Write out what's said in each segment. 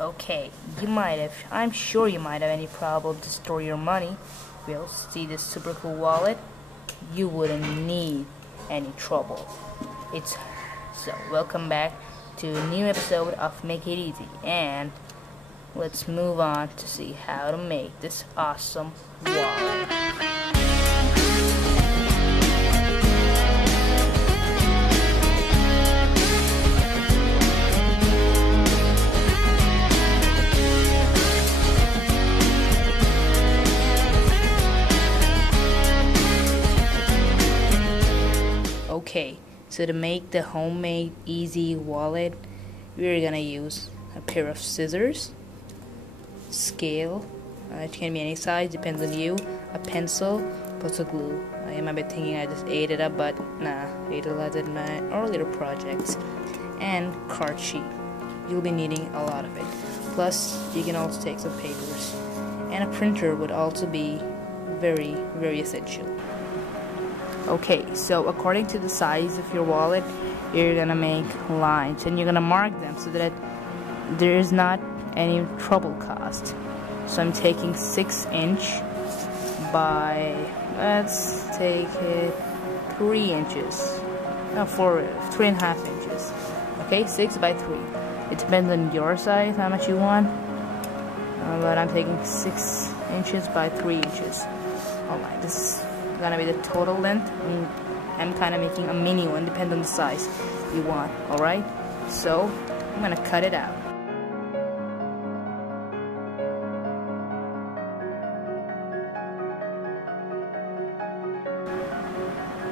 Okay, I'm sure you might have any problem to store your money. Well, see this super cool wallet? You wouldn't need any trouble. Welcome back to a new episode of Make It Easy, and let's move on to see how to make this awesome wallet. Okay, so to make the homemade easy wallet, we're gonna use a pair of scissors, scale, it can be any size, depends on you, a pencil, plus a glue. I might be thinking I just ate it up, but nah, I utilized it in my earlier projects. And card sheet. You'll be needing a lot of it. Plus, you can also take some papers. And a printer would also be very, very essential. Okay, so according to the size of your wallet, you're gonna make lines and you're gonna mark them so that there is not any trouble caused. So I'm taking 6" by, let's take it 3 inches. No, 3.5 inches. Okay, 6 by 3. It depends on your size, how much you want. But I'm taking 6 inches by 3 inches. Alright, this is gonna be the total length. I'm kind of making a mini one, depending on the size you want. Alright, so I'm gonna cut it out.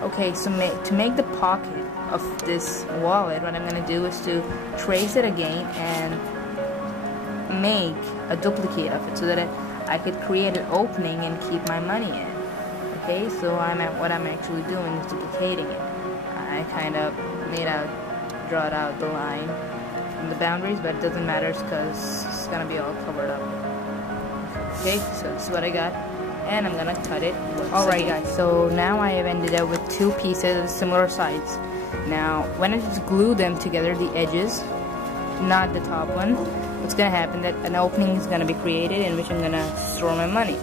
Okay, so to make the pocket of this wallet, what I'm gonna do is to trace it again and make a duplicate of it so that I could create an opening and keep my money in. Okay, so what I'm actually doing is duplicating it. I kind of drawed out the line and the boundaries, but it doesn't matter because it's gonna be all covered up. Okay, so this is what I got, and I'm gonna cut it. Alright guys, so now I have ended up with 2 pieces of similar size. Now, when I just glue them together, the edges, not the top one, what's gonna happen that an opening is gonna be created in which I'm gonna store my money.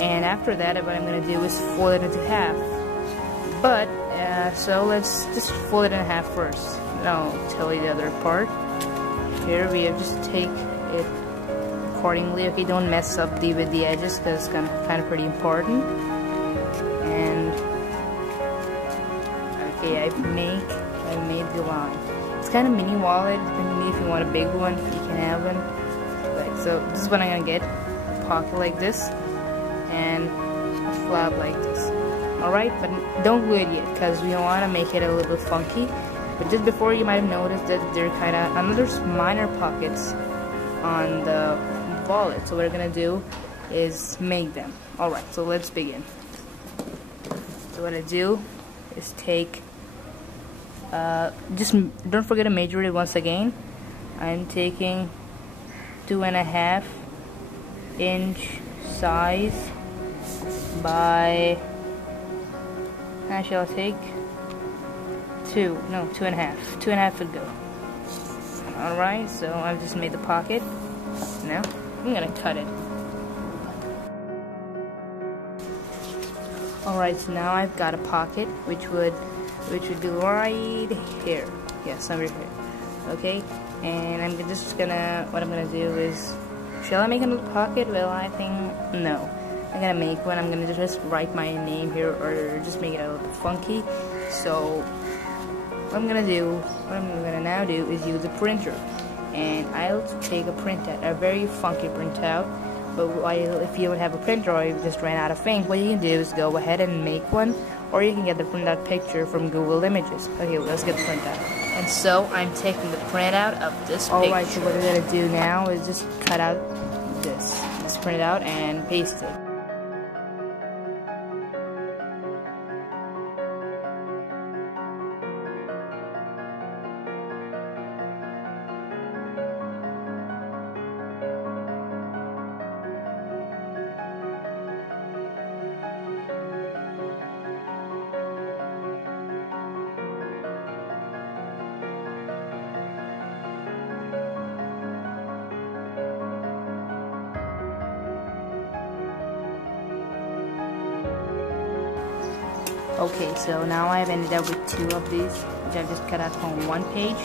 And after that, what I'm going to do is fold it into half. But, so let's just fold it in half first. And I'll tell you the other part. Here we have just take it accordingly. Okay, don't mess up with the edges because it's kind of pretty important. And, okay, I made the line. It's kind of mini wallet, depending if you want a big one, you can have one. Like, so this is what I'm going to get. A pocket like this. And a flap like this. Alright, but don't glue it yet because we want to make it a little bit funky. But just before, you might have noticed that there are kind of another minor pockets on the wallet. So what we're going to do is make them. Alright, so let's begin. So what I do is take, just don't forget to measure it once again. I'm taking 2.5 inch size by, actually I'll take 2.5 would go. Alright, so I've just made the pocket. Now I'm gonna cut it. Alright, so now I've got a pocket which would be right here. Yes, over here. Okay, and what I'm gonna do is, shall I make another pocket? Well, I think no. I'm gonna make one. I'm gonna just write my name here, or just make it a little bit funky. So what I'm gonna now do is use a printer, and I'll take a printout, a very funky printout. But if you don't have a printer or you just ran out of ink, what you can do is go ahead and make one, or you can get the printout picture from Google Images. Okay, let's get the printout. And so I'm taking the printout of this picture. Alright, so what we're gonna do now is just cut out this. Just print it out and paste it. Okay, so now I've ended up with 2 of these, which I've just cut out from one page,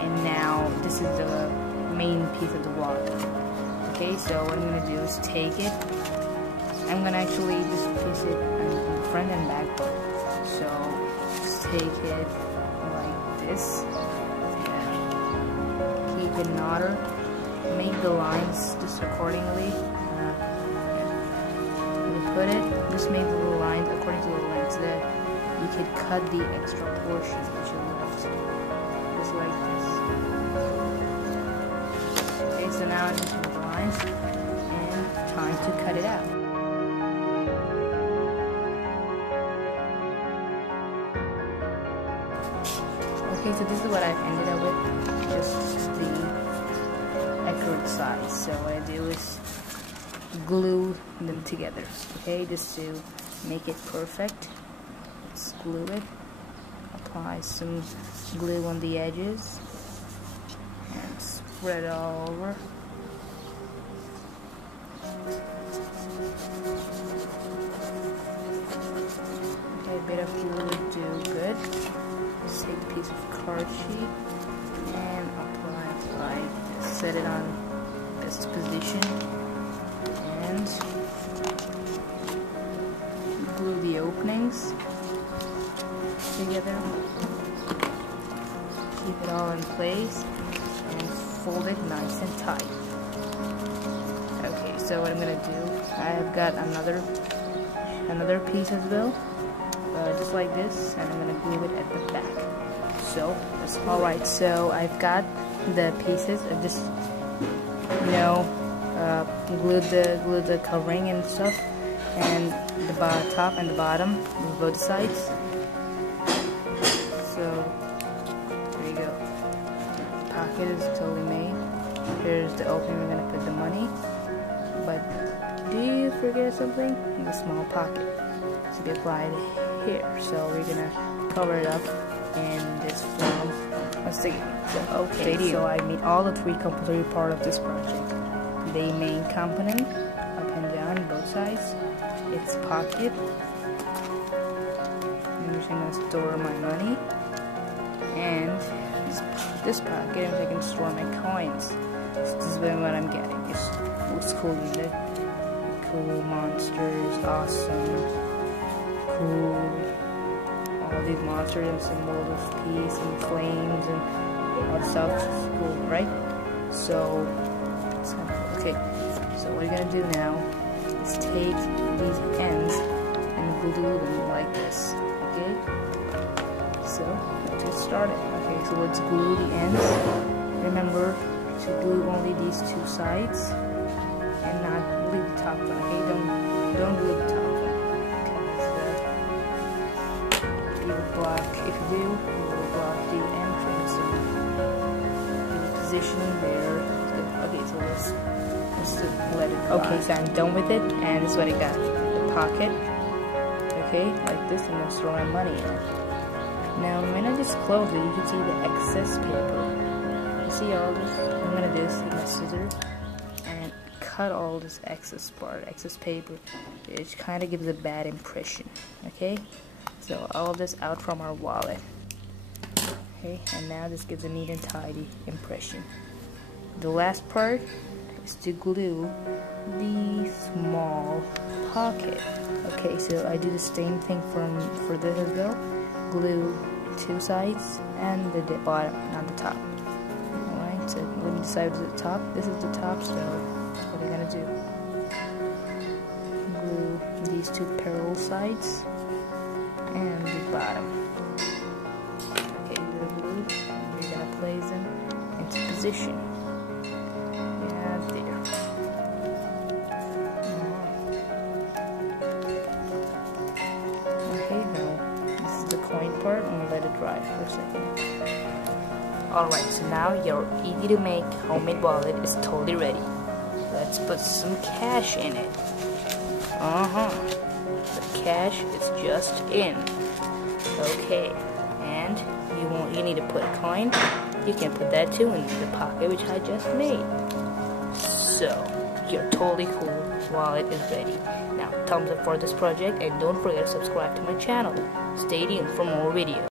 and now this is the main piece of the wallet. Okay, so what I'm gonna do is take it. I'm gonna actually just piece it in the front and back both. So just take it like this. Yeah. Keep it knotted. Make the lines just accordingly. Put it, just make the little lines according to the length so that you could cut the extra portion which you left, just like this. Okay, so now I'm using the lines and time to cut it out. Okay, so this is what I've ended up with, just the accurate size. So what I do is glue them together, okay, just to make it perfect. Let's glue it, apply some glue on the edges and spread it all over. Okay, a bit of glue would do good. Just take a piece of card sheet and apply it like this. Set it on this position and glue the openings together. Keep it all in place and fold it nice and tight. Okay, so what I'm gonna do, I've got another piece as well, just like this, and I'm gonna glue it at the back. So that's alright. So I've got the pieces. I just glued the covering and stuff, and the top and the bottom, both sides. So there you go. The pocket is totally made. Here's the opening we're gonna put the money. But do you forget something? The small pocket to be applied here. So we're gonna cover it up in this form. Let's see. Okay, so I made all the 3 compulsory part of this project. The main component, up and down, both sides. Its pocket. I'm just gonna store my money. And this pocket, I can store my coins. This is what I'm getting. It's cool, isn't it? Cool monsters, awesome, cool. All these monsters and symbols of peace and flames and all the stuff. It's cool, right? So, okay. So what you're gonna do now is take these ends and glue them like this. Okay. So let's get started. Okay. So let's glue the ends. Remember to glue only these 2 sides and not glue the top one. Okay. Don't glue the top one because you will block. If you do, you will block the entrance and the positioning there. Okay. So let's let it dry. Okay, so I'm done with it, and this is what I got. The pocket, okay, like this, and then throw my money in it. Now, when I just close it, you can see the excess paper. You see all this? I'm gonna do is take my scissors and cut all this excess paper. It kind of gives a bad impression, okay? So all of this out from our wallet. Okay, and now this gives a neat and tidy impression. The last part is to glue the small pocket. Okay, so I do the same thing for this as well. Glue 2 sides and the bottom, not the top. Alright, so when you decide to the top, this is the top, so that's what we're gonna do. Glue these 2 parallel sides and the bottom. Okay, they're glued, and we're gonna place them into position. Yeah, there. Okay, now this is the coin part. I'm gonna let it dry for a second. Alright, so now your easy to make homemade wallet is totally ready. Let's put some cash in it. The cash is just in. Okay, and you need to put a coin. You can put that too in the pocket which I just made. So your totally cool wallet is ready. Now thumbs up for this project and don't forget to subscribe to my channel. Stay tuned for more videos.